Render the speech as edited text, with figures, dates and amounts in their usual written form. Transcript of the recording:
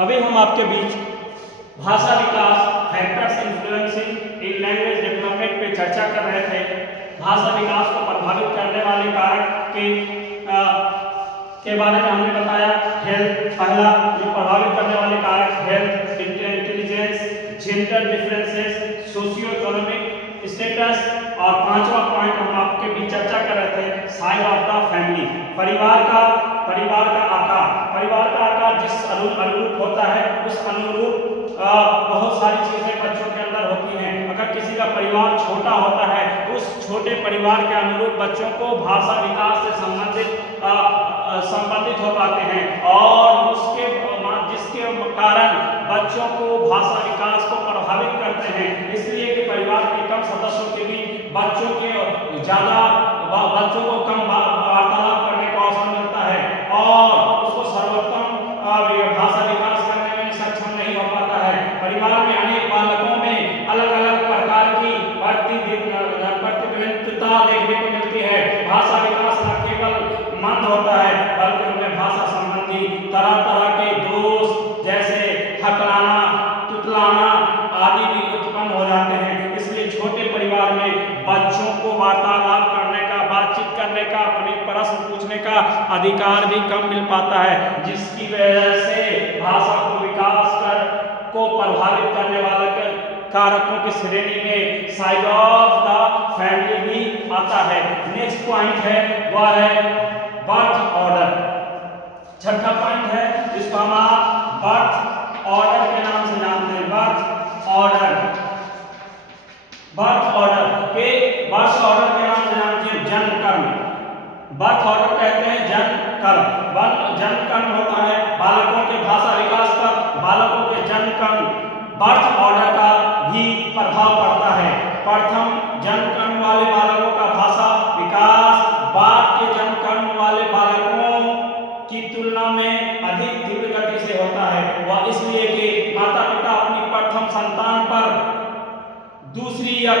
अभी हम आपके बीच भाषा विकास factors influencing in language development पे चर्चा कर रहे थे। भाषा विकास को प्रभावित करने वाले कारक के बारे में हमने बताया। हेल्थ पहला जो प्रभावित करने वाले कारक health, intelligence, gender differences, socio economic status, और पांचवा पॉइंट हम आपके बीच चर्चा कर रहे थे साइज ऑफ द फैमिली, परिवार का आकार। परिवार का आकार जिस अनुरूप होता है उस अनुरूप बहुत सारी चीजें बच्चों के अंदर होती हैं। अगर किसी का परिवार छोटा होता है तो उस छोटे परिवार के अनुरूप बच्चों को भाषा विकास से संबंधित हो पाते हैं, और उसके जिसके कारण बच्चों को भाषा विकास को प्रभावित करते हैं। इसलिए कि परिवार के कम सदस्यों के बीच बच्चों को कम वार्तालाप करने का अवसर मिलता है और उसको सर्वोत्तम भाषा विकास करने में सक्षम नहीं हो पाता है। परिवार में अनेक बालकों में अलग अलग प्रकार की प्रतिद्वंद्विता देखने को मिलती है। भाषा विकास न केवल मंद होता है बल्कि उनमें भाषा संबंधी तरह तरह के दोष जैसे हकलाना, तुतलाना आदि भी उत्पन्न हो जाते हैं। इसलिए छोटे परिवार में बच्चों को वार्तालाप करने का, बातचीत करने का, अपने प्रश्न पूछने का अधिकार भी कम मिल पाता है, जिसकी वजह से भाषा को विकास को प्रभावित करने वाले कारकों की श्रेणी में साइज ऑफ द फैमिली भी आता है। नेक्स्ट पॉइंट है वह है बर्थ ऑर्डर। छठा पॉइंट है इसको हम बर्थ ऑर्डर के नाम से जानते हैं। बर्थ ऑर्डर के नाम से जानते हैं जन्म कर्म। बर्थ ऑर्डर कहते हैं जन्म कर्म। जन्म कर्म होता है बालकों के भाषा विकास पर बालकों के जन्म कर्म बर्थ ऑर्डर का भी प्रभाव पड़ता है। प्रथम जन्म कर्म वाले बालकों का भाषा विकास बाद के जन्म कर्म वाले बालकों की तुलना में अधिक तीव्र गति से होता है। वह इसलिए कि माता पिता अपनी प्रथम संतान पर दूसरी या